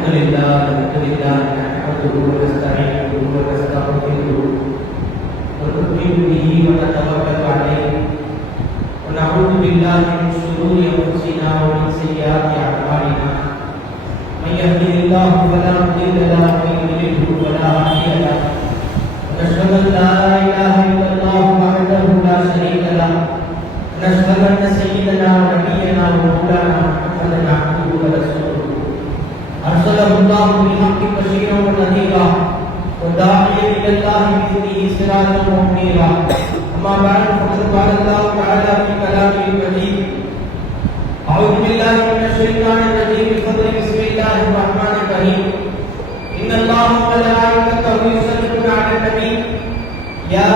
الحمد لله الحمد لله نحمده ونستعينه ونستغفره ونؤمن به ونتوكل عليه ونعوذ بالله من شرور انفسنا ومن سيئات اعمالنا من يهده الله فلا مضل له ومن يضلله فلا هادي له ونشهد ان لا اله الا الله وحده لا شريك له ونشهد ان سيدنا ونبينا ومولانا محمدا عبده ورسوله أرسله الله بالحق بشيرا ونذيرا وداعيا إلى الله بإذنه سراجا منيرا أما بعد فقد قال الله تعالى في كلامه المجيد أعوذ بالله من الشيطان الرجيم بفضل بسم الله الرحمن الرحيم إن الله وملائكته يصلون على النبي يا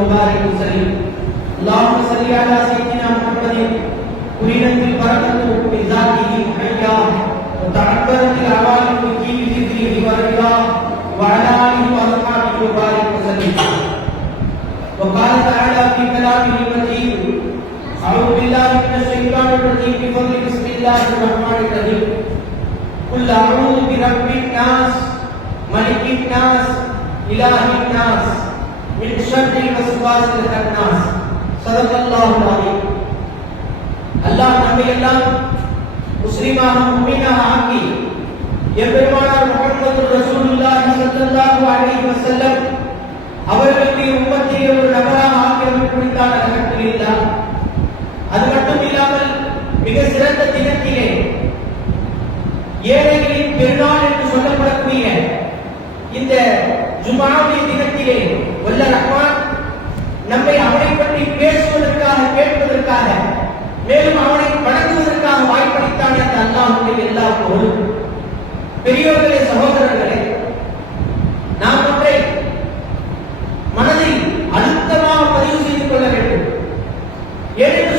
محمد وبارك وسلم اللهم صل على سيدنا محمد قرنت البركة بذاته حيا وتعبرت العوالم في ذكره ورضاه وعلى آله وأصحابه وبارك وسلم وقال تعالى في كلامه المجيد أعوذ بالله من الشيطان الرجيم بفضل بسم الله الرحمن الرحيم قل أعوذ برب الناس ملك الناس إله الناس من شر الوسواس الخناس صدق الله العظيم அல்லாஹ் நம்மை எல்லாம் முஸ்லிமாக முக்மீனாக ஆக்கி எம்பெருமானார் முகமது ரசூலுல்லாஹி ஸல்லல்லாஹு அலைஹி வஸல்லம் அவர்களுக்கு உம்மத்திலே ஒரு நபராக ஆக்கியவர் குறித்தான அல்ஹம்துலில்லாஹ் அது மட்டும் இல்லாமல் மிக சிறந்த தினத்திலே ஏழைகளின் பெருநாள் என்று சொல்லப்படக்கூடிய இந்த ஜுமாவுடைய தினத்திலே வல்ல ரஹ்மான் நம்மை அவனை பற்றி பேசுவதற்காக கேட்பதற்காக மேலும் அவனை வணங்குவதற்காக வாய்ப்பளித்தான அந்த அல்லாஹுடைய எல்லா பொருள் பெரியோர்களே சகோதரர்களே நாம் ஒன்றை மனதில் அழுத்தமாக பதிவு செய்து கொள்ள வேண்டும். ஏனென்றால்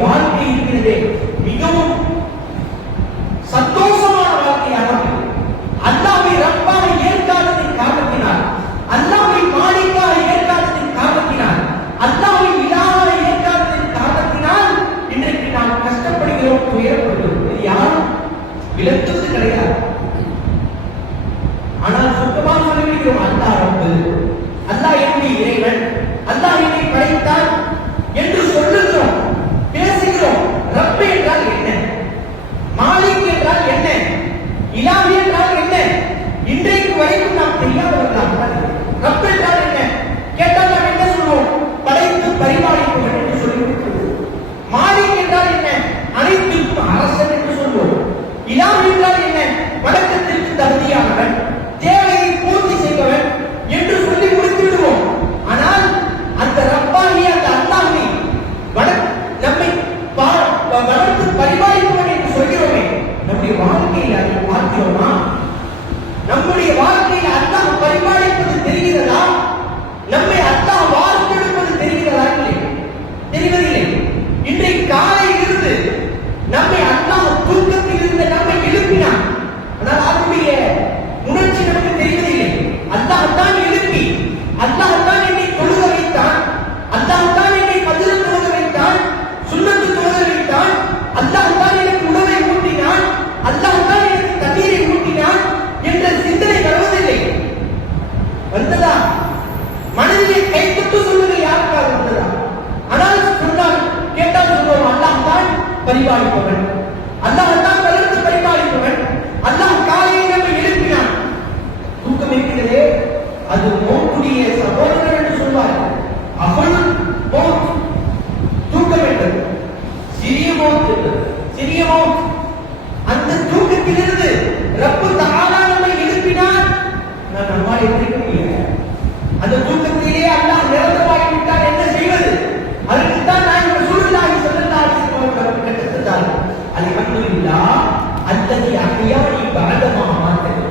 வாழ்க்கை இருக்கிறதே. மிகவும் சந்தோஷமான வாழ்க்கையாக அமையும். அல்லாஹ்வை ரப்பாக ஏற்காததின் காரணத்தினால் அல்லாஹ்வை மாலிக்காக ஏற்காததின் காரணத்தினால் அல்லாஹ்வை இலாகாக ஏற்காததின் காரணத்தினால் இன்றைக்கு நாம் கஷ்டப்படுகிறோம் துயரப்படுகிறோம் இது யாரும் விளக்குவது கிடையாது ஆனால் சுத்தமாக சொல்லிவிடுகிறோம் அல்லாஹ் ரப்பு அல்லாஹ் என்னுடைய இறைவன் அல்லாஹ் என்னை படைத்தான் என்று சொல்லுகிறோம் பேசுகிறோம் ரப்பு என்றால் என்ன மாலிக் என்றால் என்ன இலாஹி என்றால் என்ன இன்றைக்கு வரைக்கும் நாம் தெரியாதவர்களாக ரப்பு இலாம் என்றால் என்ன வணக்கத்திற்கு தகுதியானவன் தேவையை பூர்த்தி செய்பவன் என்று சொல்லி முடித்து விடுவோம் ஆனால் அந்த ரப்பாகி அந்த அல்லாஹை வண- நம்மை பா- வளர்த்து பரிபாலிப்பவன் என்று சொல்கிறோமே நம்முடைய வாழ்க்கையில் அதை பார்க்கிறோமா நம்முடைய வாழ்க்கையில் அல்லாஹ் பரிபாலிப்பது தெரிகிறதா நம்மை அல்லாஹ் வார்த்தெடுப்பது தெரிகிறதா இல்லை தெரிவதில்லை இன்றைக்கு காலையில் இருந்து நம்மை அல்லாஹ் தூக்கத்தில் இருந்த நம்மை எழுப்பினான் ஆனால் அதனுடைய உணர்ச்சி நமக்கு தெரிவதில்லை அல்லாஹ் தான் எழுப்பி அல்லாஹ் தான் என்னை தொழுக வைத்தான் அல்லாஹ் தான் என்னை பதில தொழுக வைத்தான் சுண்ணத்து தொழுக வைத்தான் அல்லாஹ் தான் எனக்கு உணவை ஊட்டினான் அல்லாஹ் தான் எனக்கு தண்ணீரை ஊட்டினான் என்ற சிந்தனை வருவதில்லை வந்ததா மனதிலே கைப்பட்டு சொல்லுங்கள் யாருக்காக வந்ததா ஆனால் சொன்னால் கேட்டால் சொல்லுவோம் அல்லாஹ் தான் பரிபாலிப்பவன் அல்லாஹ் தான் வளர்த்து பரிபாலிப்பவன் அல்லாஹ் காலையில் நம்மை எழுப்பினான் தூக்கம் இருக்கிறதே அது நோக்குடைய சகோதரர் என்று சொல்வார். அவள் மோத் தூக்க வேண்டும். சிறிய மோத் சிறிய மோத் அந்த தூக்கத்திலிருந்து ரப்பு தஆலா நம்மை எழுப்பினார். நான் நம்மால் எழுந்திருக்க முடியல. அந்த தூக்கத்திலே அல்லாஹ் நிரந்தரமாகி விட்டால் என்ன செய்வது? அதற்கு நான் இவர் ஸல்லல்லாஹு அலைஹி வஸல்லம் நமக்கு கற்றுத் தந்தார்கள் அல்ஹம்துலில்லாஹ் அல்லதி மாற்றது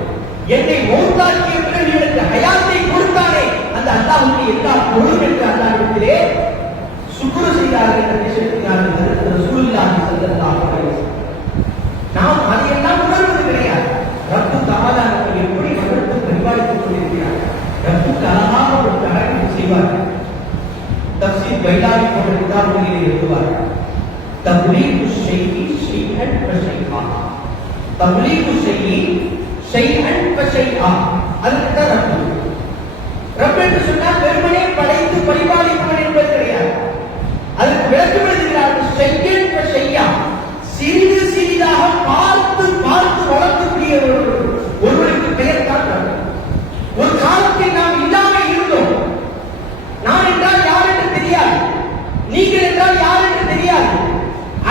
என்னை மோத்தாக்கிய பிறகு எனக்கு ஹயாத்தை அந்த அல்லாஹ்வுக்கு எல்லா பொருளும் என்று அல்லாஹ்விடத்திலே சுக்குரு செய்தார்கள் என்று செலுத்தினார்கள் அதற்கு ஸல்லல்லாஹு அலைஹி வஸல்லம். நாம் அதையெல்லாம் உணர்வது கிடையாது. ரப்பு தாலா எப்படி வளர்த்து பரிபாலித்துக் கொண்டிருக்கிறார். ரப்புக்கு அழகாக ஒரு தரவு செய்வார்கள். தப்சீர் பைலாவி போன்ற கிதாபுகளில் எழுதுவார்கள். தப்லீகு செய்தி ஷைஅன் ஃபஷைஆ தப்லீகு செய்தி ஷைஅன் ஃபஷைஆ அதுக்கு தான் ரப்பு ரப் என்று சொன்னால் வெறுமனே படைத்து பரிபாலிப்பவன் என்பது கிடையாது அதற்கு விளக்கம் எழுதுகிறார்கள் ஷையன் ஃபஷைஆ சிறிது சிறிதாக பார்த்து பார்த்து வளர்க்கக்கூடிய ஒரு ஒருவருக்கு பெயர் தான் ரப். ஒரு காலத்தில் நாம் இல்லாமல் இருந்தோம் நான் என்றால் யார் என்று தெரியாது நீங்கள் என்றால் யார் என்று தெரியாது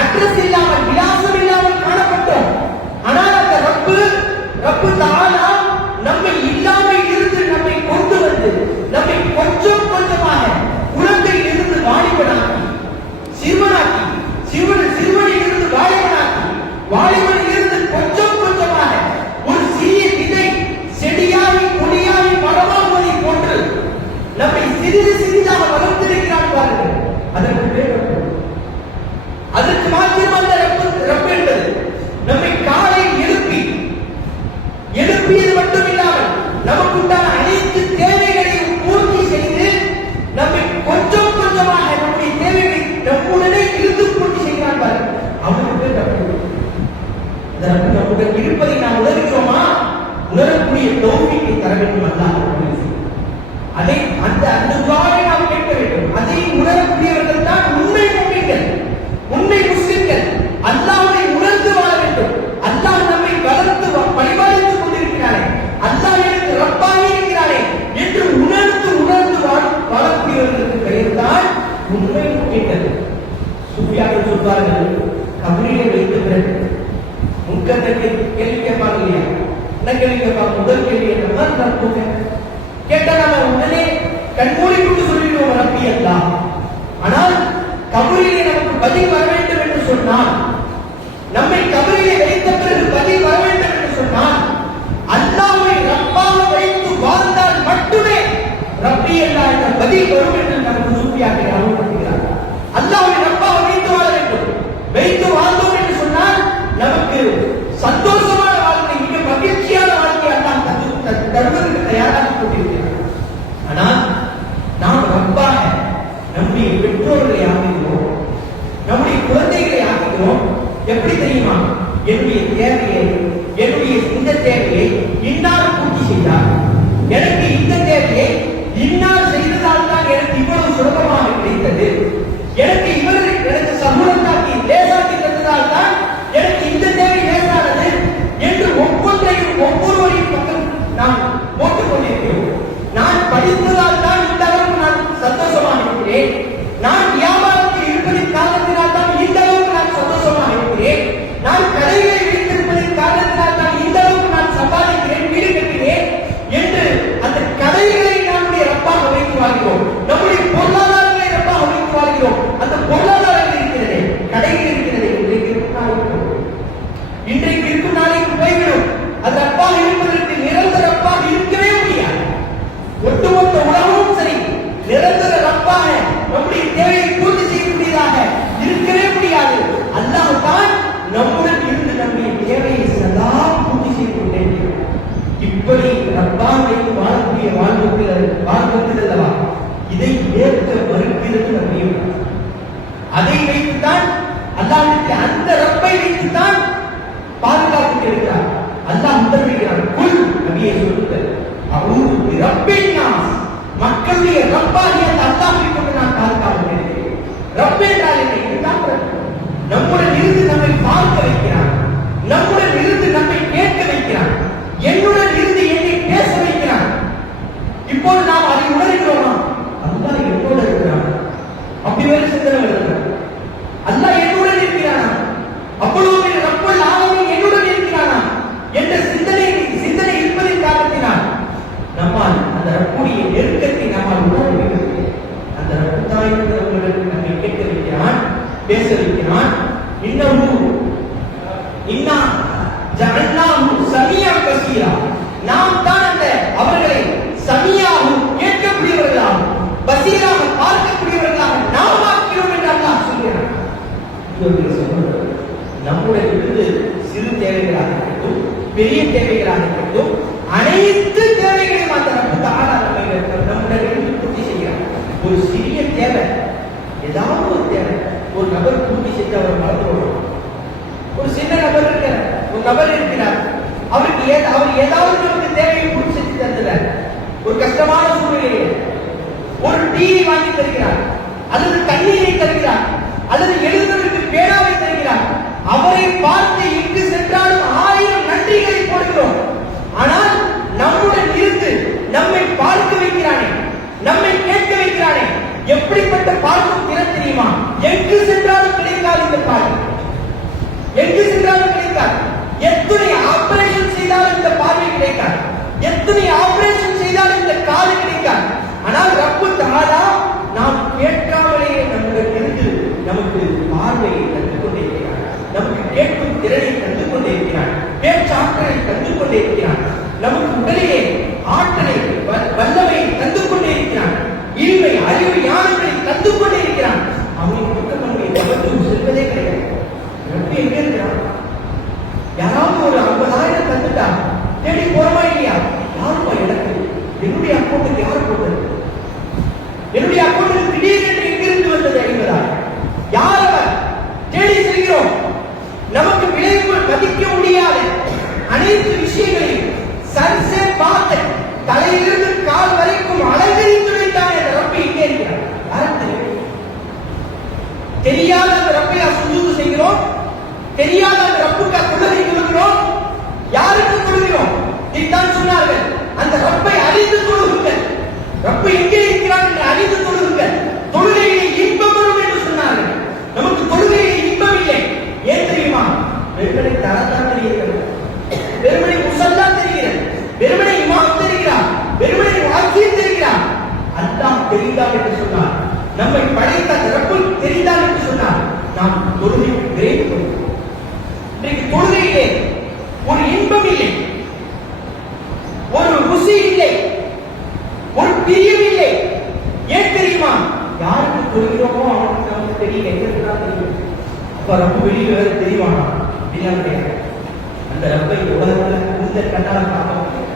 அட்ரஸ் இல்லாமல் விலாசம் இல்லாமல் காணப்பட்டோம் ஆனால் அந்த ரப்பு ரப்பு தானா நம்மை இல்லாமல் இருந்து நம்மை கொண்டு வந்து நம்மை கொஞ்சம் கொஞ்சமாக குழந்தையில் இருந்து வாலிபனாக்கி சிறுவனாக்கி சிறுவன் சிறுவனில் இருந்து வாலிபனாக்கி வாலிபனில் இருந்து கொஞ்சம் கொஞ்சமாக ஒரு சிறிய விதை செடியாகி கொடியாகி மரமாகுவதை போன்று நம்மை சிறிது சிறிதாக வளர்த்திருக்கிறான் பாருங்கள் அதற்கு பேர் ரப்பு. அதற்கு மாத்திரம் அந்த ரப்பு ரப்பு என்பது நம்மை காலை எழுப்பி எழுப்பியது மட்டும் இல்லாமல் நமக்குண்டான அனைத்து தேவைகளையும் பூர்த்தி செய்து நம்மை கொஞ்சம் கொஞ்சமாக நம்முடைய தேவைகளை நம்முடனே இருந்து பூர்த்தி செய்கிறான் பாருங்கள் அவனுக்கு பேர் ரப்பு. அந்த ரப்பு நம்முடன் இருப்பதை நாம் உணர்கிறோமா உணரக்கூடிய தோல்வியை தர வேண்டும் அல்லாஹ் அதை அந்த அந்த துவாரை நாம் கேட்க வேண்டும். அதை உணரக்கூடியவர்கள் தான் உண்மை முஸ்லிம்கள். உண்மை முஸ்லிம்கள். அல்லாஹ்வை உணர்ந்து வாழ வேண்டும். அல்லாஹ் நம்மை வளர்த்து பரிபாலித்துக் கொண்டிருக்கிறாரே அல்லாஹ் எனக்கு ரப்பாக இருக்கிறாரே என்று உணர்ந்து உணர்ந்து வாழ- வாழக்கூடியவர்களுக்கு பெயர் தான் உண்மை முஸ்லிம்கள். சூஃபியாக்கள் சொல்வார்கள் கபரியை வைத்த பிறகு முக்கத்தை கேள்வி கேட்பாங்க இல்லையா? என்ன கேள்வி கேட்பாங்க? முதல் கேள்வி தான் நான் ரப்புங்க கேட்டா நாம உடனே கண்மூடி கொண்டு சொல்லிடுவோம் ரப்பி அல்லா ஆனால் கபரிலே நமக்கு பதில் வர வேண்டும் என்று சொன்னால் நம்மை கபரிலே வைத்த பிறகு பதில் வர வேண்டும் என்று சொன்னால் அல்லாவை ரப்பாக வைத்து வாழ்ந்தால் மட்டுமே ரப்பி அல்லா என்ற பதில் வரும் என்று நமக்கு சூப்பியாக ஞாபகப்படுத்துகிறார் அல்லாவை ரப்பாக வைத்து வாழ வேண்டும். வைத்து வாழ்ந்தோம் என்று சொன்னால் நமக்கு சந்தோஷம் வாழ்க்கை மிக மகிழ்ச்சியான வாழ்க்கை அல்லாஹ் தந்து த- தருவதற்கு தயாராக கொண்டிருக்கிறார் ஆனால் நாம் ரப்பாக நம்முடைய பெற்றோர்களை ஆக்குகிறோம் நம்முடைய குழந்தைகளை ஆக்குகிறோம் எப்படி தெரியுமா என்னுடைய தேவையை என்னுடைய இந்த தேவையை இன்னார் பூர்த்தி செய்தார் எனக்கு இந்த தேவையை இன்னார் செய்ததால் தான் எனக்கு இவ்வளவு சுலபமாக கிடைத்தது எனக்கு இவர் எனக்கு சமூகத்தாக்கி லேசாக்கி தந்ததால் தான் எனக்கு இந்த தேவை லேசானது என்று ஒவ்வொன்றையும் ஒவ்வொருவரையும் பக்கம் நாம் போட்டுக் கொண்டிருக்கிறோம் நான் படித்ததால் தான் இந்த அளவுக்கு நான் சந்தோஷமாக இருக்கிறேன் நான் வியாபாரத்தில் இருப்பதின் காரணத்தினால் தான் இந்த அளவுக்கு நான் சந்தோஷமாக இருக்கிறேன் நான் கடையை வைத்திருப்பதன் ரப்பாக இருப்பதற்கு நிரந்தர ரப்பாக இருக்கவே முடியாது ஒட்டுமொத்த உலகமும் சரி நிரந்தர ரப்பாக நம்முடைய தேவையை பூர்த்தி செய்யக்கூடியதாக இருக்கவே முடியாது அல்லாஹ் தான் நம்முடன் இருந்து நம்முடைய தேவையை சதா பூர்த்தி செய்து கொண்டே இருக்கிறார். இப்படி ரப்பாக வைத்து வாழக்கூடிய வாழ்வுகள் வாழ்வுகள் அல்லவா இதை ஏற்க மறுக்கிறது நம்முடைய அதை வைத்துத்தான் அல்லாஹ்விற்கு அந்த ரப்பை வைத்துத்தான் பாதுகாத்து இருக்கிறார் அல்லாஹ் உத்தரவிடுகிறார் குல் நபியை சொல்லுங்கள். அவரு ரப்பின் நாஸ். மக்களுடைய ரப்பாகிய அந்த அல்லாஹை கொண்டு நான் பாதுகாப்பு இருக்கிறேன் ரப் என்றால் என்ன? இதுதான் நம்முடன் இருந்து நம்மை பார்க்க வைக்கிறான். நம்முடன் இருந்து நம்மை கேட்க வைக்கிறான். என்னுடன் இருந்து என்னை பேச வைக்கிறான் இப்போது நாம் அதை உணர்கிறோமா அல்லாஹ் என்னோட இருக்கிறான். அப்படி வேறு சிந்தனை வருகிறான் அல்லாஹ் என்னுடன் இருக்கிறானா? அப்பொழுது பெரிய ரப்பல் ஆலமீன் என்னுடன் இருக்கிறானா? என்ற சிந்தனை சிந்தனை இருப்பதின் காரணத்தினால் நம்மால் அந்த ரப்புடைய நெருக்கத்தை நம்மால் உணர முடிகிறது அந்த ரப்பு தான் இருக்கிறவர்களுக்கு நம்மை கேட்க வைக்கிறான் பேச வைக்கிறான். இன்னும் இன்னா ஜஅல்நாஹு சமியா பசீரா நாம் தான் அந்த அவர்களை சமியாவும் கேட்கக்கூடியவர்களாகவும் பசீராக பார்க்கக்கூடியவர்களாக நாம் ஆக்கிறோம் என்று அல்லாஹ் சொல்கிறான் இவர்கள் சொல்வது நம்முடைய இருந்து சிறு தேவைகளாக இருக்கட்டும் பெரிய தேவைகளாக இருக்கட்டும் அனைத்து தேவைகளையும் அந்த ரப்பு தாரா நம்மை நம்முடைய இருந்து பூர்த்தி செய்கிறார் ஒரு சிறிய தேவை ஏதாவது ஒரு தேவை ஒரு நபர் பூர்த்தி செஞ்சு அவர் மறந்துடுவார் ஒரு சின்ன நபர் இருக்கிறார் ஒரு நபர் இருக்கிறார் அவருக்கு ஏ- அவர் ஏதாவது நமக்கு தேவையை பூர்த்தி செஞ்சு தந்துறார் ஒரு கஷ்டமான சூழ்நிலையில் ஒரு டிவி வாங்கி தருகிறார் அல்லது தண்ணீரை தருகிறார் அல்லது எழுதுவதற்கு பேனாவை தருகிறார் அவரை பார்த்து எங்கு சென்றாலும் ஆயிரம் நன்றிகளை போடுகிறோம் ஆனால் நம்முடன் இருந்து நம்மை பார்க்க வைக்கிறானே நம்மை கேட்க வைக்கிறானே எப்படிப்பட்ட பார்க்கும் திறன் தெரியுமா எங்கு சென்றாலும் கிடைக்காது இந்த பார்வை எங்கு சென்றாலும் கிடைக்காது. எத்தனை ஆபரேஷன் செய்தாலும் இந்த பார்வை கிடைக்காது. எத்தனை ஆபரேஷன் செய்தாலும் இந்த காது கிடைக்காது. ஆனால் ரப்பு தாலா நாம் கேட்காமலேயே நம்முடன் இருந்து நமக்கு பார்வையை தந்து கொண்டே இருக்கிறார். நமக்கு கேட்கும் திறனை தந்து கொண்டே இருக்கிறார். பேச்சாற்றலை தந்து கொண்டே இருக்கிறார். நமக்கு உடலிலே ஆற்றலை வ- வல்லமை தந்து கொண்டே இருக்கிறான் இனிமை அறிவு ஞானங்களை தந்து கொண்டே இருக்கிறான் அவனை கொடுக்க நம்மை தவறு செல்வதே கிடையாது. எப்படி எங்க இருக்கிறான்? யாராவது ஒரு ஐம்பதாயிரம் தந்துட்டா? தேடி போறமா இல்லையா? யாருப்பா எனக்கு என்னுடைய அக்கௌண்ட்டுக்கு யார் போட்டது என்னுடைய அக்கௌண்ட்டுக்கு திடீரென்று எங்கிருந்து வந்தது ஐம்பதாயிரம் யார் அவர் தேடி செல்கிறோம் நமக்கு விளைவுகள் மதிக்க முடியாத அனைத்து விஷயங்களையும் சரிசே பார்த்து தலையிலிருந்து கால் வரைக்கும் அலங்கரித்து வைத்தான் என்ற ரப்பை இங்கே இருக்கிறார் யாருக்கு தெரியும் தெரியாத அந்த ரப்பை சுஜூது செய்கிறோம் தெரியாத அந்த ரப்புக்கா தொழுகை கொடுக்கிறோம் யாருக்கு கொடுக்கிறோம் இதான் சொன்னார்கள் அந்த ரப்பை அறிந்து தொழுகுங்கள் ரப்பு எங்கே இருக்கிறான் என்று அறிந்து தொழுகுங்கள் தொழுகையிலே இன்பம் வரும் என்று சொன்னார்கள் நமக்கு தொழுகையிலே இன்பம் இல்லை ஏன் தெரியுமா வெறுமனை தரத்தான் தெரிகிறது வெறுமனை முசல்லா தெரிகிறது வெறுமனை இமாம் தெரிகிறார் வெறுமனை வாக்கியம் தெரிகிறார் அல்லாஹ் தெரிந்தார் என்று சொன்னார் நம்மை படைத்த அந்த தெரிந்தான் என்று சொன்னார் நாம் தொழுகை விரைவு கொள்கிறோம் இன்றைக்கு தொழுகையிலே ஒரு இன்பம் இல்லை ஒரு ருசி இல்லை ஒரு பிரியம் இல்லை ஏன் தெரியுமா யாருக்கு தொழுகிறோமோ அவனுக்கு நமக்கு தெரியல எங்களுக்கு தான் தெரியும் அப்ப ரொம்ப வெளியே வேற தெரியுவானா அப்படிலாம் கிடையாது அந்த ரப்பை உலகத்துல இந்த கண்ணால் பார்க்க முடியும்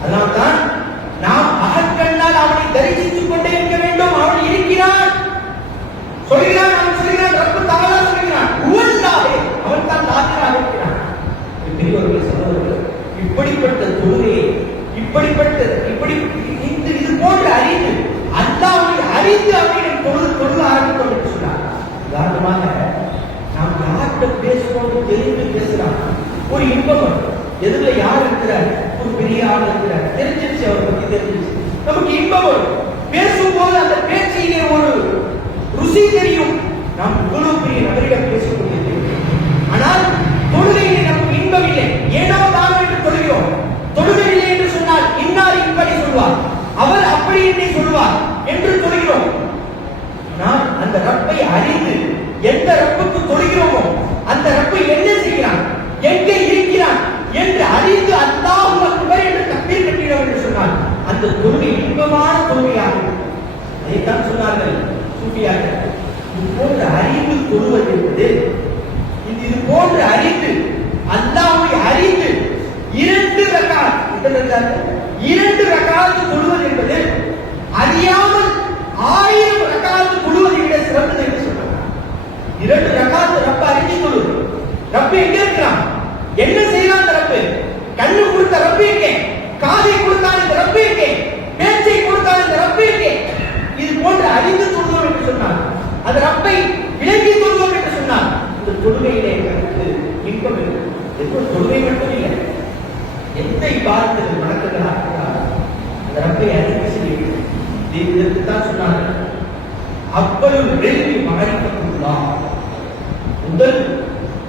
அதனால்தான் நாம் அகக்கண்ணால் அவனை தரிசித்துக் கொண்டே இருக்க வேண்டும் அவன் இருக்கிறான் சொல்கிறான் அவன் சொல்கிறான் ரப்பு தாவலா சொல்கிறான் உவல்லாவே அவன் தான் லாத்திராக இருக்கிறான் பெரியவர்கள் சகோதரர்கள் இப்படிப்பட்ட தொழுகையை இப்படிப்பட்ட இப்படி இந்த இது போன்று அறிந்து அல்லாஹ்வை அறிந்து அவனிடம் தொழுது தொழுக ஆரம்பித்தோம் என்று சொன்னார். உதாரணமாக நாம் யார்கிட்ட பேசுவோம் தெரிந்து பேசுறான் ஒரு இன்பம் வரும். எதுல யார் இருக்கிறார்? ஒரு பெரிய ஆள் இருக்கிறார். தெரிஞ்சிருச்சு அவரை பத்தி தெரிஞ்சிருச்சு. நமக்கு இன்பம் வரும். பேசும்போது அந்த பேச்சிலே ஒரு ருசி தெரியும். நாம் இவ்வளவு பெரிய நபரிடம் பேசக்கூடியது. ஆனால் தொழுகையிலே நமக்கு இன்பம் இல்லை ஏனோ நாம் என்று தொழுகிறோம். தொழுகை இல்லை என்று சொன்னால் இன்னார் இப்படி சொல்வார்? அவர் அப்படி என்னை சொல்வார் என்று தொழுகிறோம். நாம் அந்த ரப்பை அறிந்து எந்த ரப்பு விட்டார்கள் இரண்டு ரகாத்து தொழுவது என்பது அறியாமல் ஆயிரம் ரகாத்து தொழுவதை விட சிறந்தது என்று சொல்றாங்க இரண்டு ரகாத்து ரப்ப அறிஞ்சு தொழுவது ரப்ப எங்க இருக்கிறான்? பார்த்து வணக்கங்களாக அந்த ரப்பை அறிந்து செய்யுங்கள் வேண்டும் இதற்கு தான் சொன்னார்கள் அவ்வளவு வெள்ளி மாறிக்கொண்டுள்ளார் முதல்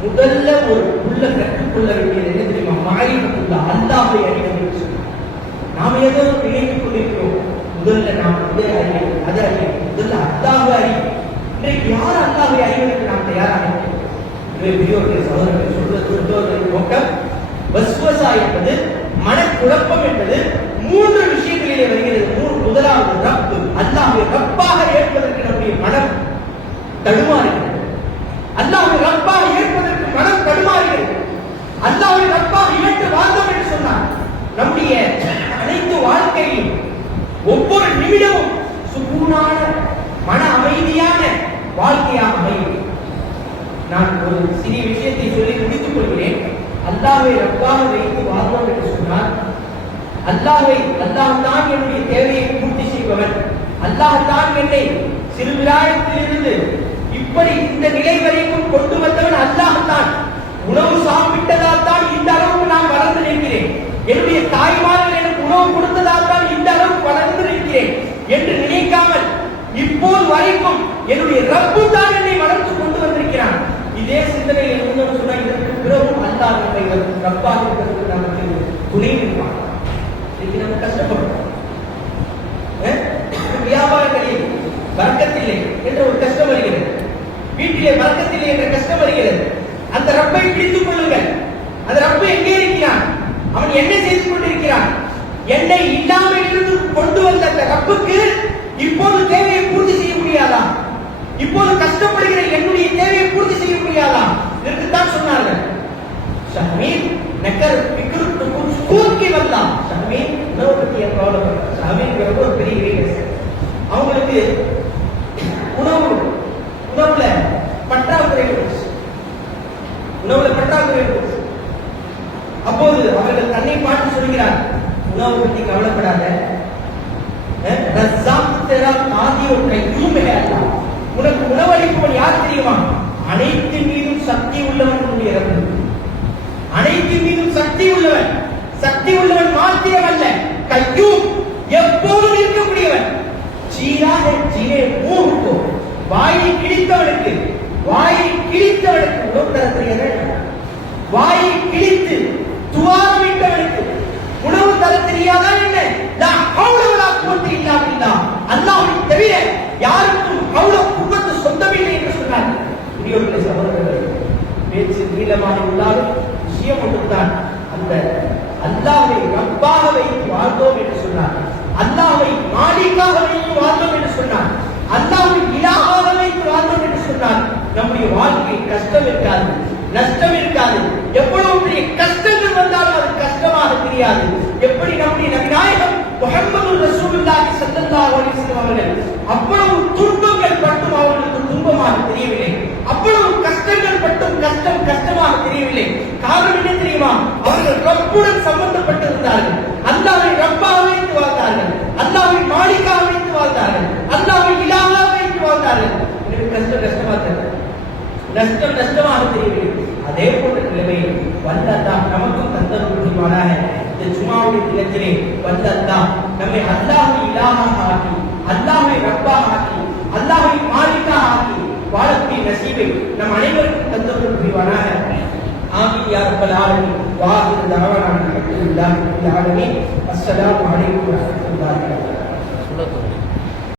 முதல்ல ஒரு உள்ள கற்றுக்கொள்ள வேண்டியது என்ன தெரியுமா? மாறிக்கொண்டுள்ள அல்லாவை அறிய நாம் ஏதோ நினைத்துக் கொண்டிருக்கிறோம். முதல்ல நாம் இதை அறிய அதை அறிய முதல்ல அல்லாவை அறிய இன்றைக்கு யார் அல்லாவை அறிவதற்கு நாம் தயாராக இருக்கிறோம் இவை பெரியோர்கள் சகோதரர்கள் சொல்வது சொல்வதற்கு நோக்கம் வஸ்வசா என்பது குழப்பம் என்பது மூன்று விஷயங்களிலே வருகிறது. முதலாவது ரப்பு. அல்லாஹை ரப்பாக ஏற்பதற்கு நம்முடைய மனம் தடுமாறுகிறது. அல்லாஹை ரப்பாக ஏற்பதற்கு மனம் தடுமாறுகிறது. அல்லாஹை ரப்பாக ஏற்று வாழ்ந்தோம் என்று சொன்னார் நம்முடைய அனைத்து வாழ்க்கையிலும் ஒவ்வொரு நிமிடமும் சுகூனான மன அமைதியான வாழ்க்கையாக அமையும். நான் ஒரு சிறிய விஷயத்தை சொல்லி முடித்துக் கொள்கிறேன். அல்லாவை ரப்பாக வைத்து வாழ்ந்தோம் என்று சொன்னார் அல்லாவை அல்லாஹ் தான் என்னுடைய தேவையை பூர்த்தி செய்பவன். அல்லாஹ் தான் என்னை சிறு விராயத்திலிருந்து இப்படி இந்த நிலை வரைக்கும் கொண்டு வந்தவன் அல்லாஹ் தான். உணவு சாப்பிட்டதால் தான் இந்த அளவுக்கு நான் வளர்ந்து நிற்கிறேன். என்னுடைய தாய்மார்கள் எனக்கு உணவு கொடுத்ததால் தான் இந்த அளவுக்கு வளர்ந்து நிற்கிறேன் என்று நினைக்காமல் இப்போது வரைக்கும் என்னுடைய ரப்பு தான் என்னை வளர்த்து கொண்டு வந்திருக்கிறான். இதே சிந்தனையில் இருந்தோம் சொன்னால் இதற்கு பிறகும் அல்லாஹ் நம்மை ரப்பாக இருக்கிறதுக்கு நமக்கு துணை நிற்பாங்க இன்னைக்கு நம்ம கஷ்டப்படுறோம். அஹ்? வியாபாரங்களில் வர்க்கத்தில்லை என்ற ஒரு கஷ்டம் வருகிறது. வீட்டிலே வர்க்கத்தில்லை என்ற கஷ்டம் வருகிறது அந்த ரப்பை பிடித்துக் கொள்ளுங்கள் அந்த ரப்பு எங்கே இருக்கிறான் அவன் என்ன செய்து கொண்டிருக்கிறான் என்னை இல்லாமல் இருந்து கொண்டு வந்த அந்த ரப்புக்கு இப்போது தேவையை பூர்த்தி செய்ய முடியாதா இப்போது கஷ்டப்படுகிற என்னுடைய தேவையை பூர்த்தி செய்ய முடியாதா இதற்கு தான் சொன்னார்கள் ஷஹமீர் நெக்கர் விக்ருத்துக்கும் ஸ்கூலுக்கு வந்தான் ஷஹமீர் உணவு பற்றி என் ஒரு பெரிய வீரர் அவங்களுக்கு உணவு உணவுல பற்றாக்குறை இருந்துச்சு உணவுல பற்றாக்குறை இருந்துச்சு அப்போது அவர்கள் தன்னை பார்த்து சொல்கிறார் உணவு பற்றி கவலைப்படாத அஹ், தெரா உனக்கு உணவளிப்பவன் யார் தெரியுமா அனைத்து மீதும் சக்தி உள்ளவன் உன்னுடைய அனைத்து மீதும் சக்தி உள்ளவன். சக்தி உள்ளவன் மாத்திரம் அல்ல கையூம் எப்போதும் இருக்கக்கூடியவன். சீராக சீரே மூக்கு வாயை கிழித்தவனுக்கு வாயை கிழித்தவனுக்கு உணவு தர வாயை கிழித்து துவாரமிட்டவனுக்கு உணவு தர தெரியாதா என்ன? நான் ஹவுல வலா குவத்த இல்லா தவிர யாருக்கும் அவ்வளவு குவத்து சொந்தமில்லை என்று சொன்னார் பெரியோர்களே சகோதரர்களே பேச்சு நீளமாக உள்ளாலும் விஷயம் அந்த அல்லாவை ரப்பாக வைத்து வாழ்ந்தோம் என்று சொன்னார். அல்லாவை மாலிக்காக வைத்து வாழ்ந்தோம் என்று சொன்னார். அல்லாவை இலாகாக வைத்து வாழ்ந்தோம் என்று சொன்னார். நம்முடைய வாழ்க்கை கஷ்டம் இருக்காது நஷ்டம் இருக்காது. எவ்வளவு பெரிய கஷ்டங்கள் வந்தாலும் அது கஷ்டமாக தெரியாது. எப்படி நம்முடைய நபிநாயகம் முகமது ரசூலுல்லாஹி ஸல்லல்லாஹு அலைஹி வஸல்லம் அவர்கள் அவ்வளவு துன்பங்கள் பட்டும் அவர்களுக்கு துன்பமாக தெரியவில்லை. அவ்வளவு கஷ்டங்கள் பட்டும் கஷ்டம் கஷ்டமாக தெரியவில்லை. காரணம் என்ன தெரியுமா அவர்கள் ரப்புடன் சம்பந்தப்பட்டிருந்தார்கள் அல்லாஹ்வை ரப்பாக வைத்து வாழ்ந்தார்கள் அல்லாஹ்வை மாலிக்காக வைத்து வாழ்ந்தார்கள் அல்லாஹ்வை இலாஹாக வைத்து வாழ்ந்தார்கள் எனக்கு கஷ்டம் கஷ்டமா தெரியும் நஷ்டம் நஷ்டமாக தெரியவில்லை அதே போன்ற நிலைமையை வல்லல்லா நமக்கும் தந்தம் புரிவானாக இந்த ஜுமாவுடைய தினத்திலே நம்மை அல்லாஹை இலாமாக ஆக்கி அல்லாஹை ரப்பாக ஆக்கி அல்லாஹை மாலிக்காக ஆக்கி வாழக்கூடிய நசீபை நம் அனைவருக்கும் தந்தம் புரிவானாக ஆமீன் யா ரப்பல் ஆலமீன். வாஹிர் தஅவானா அல்ஹம்துலில்லாஹி ரப்பில் ஆலமீன். அஸ்ஸலாமு அலைக்கும் வரஹ்மத்துல்லாஹி வபரகாத்துஹு.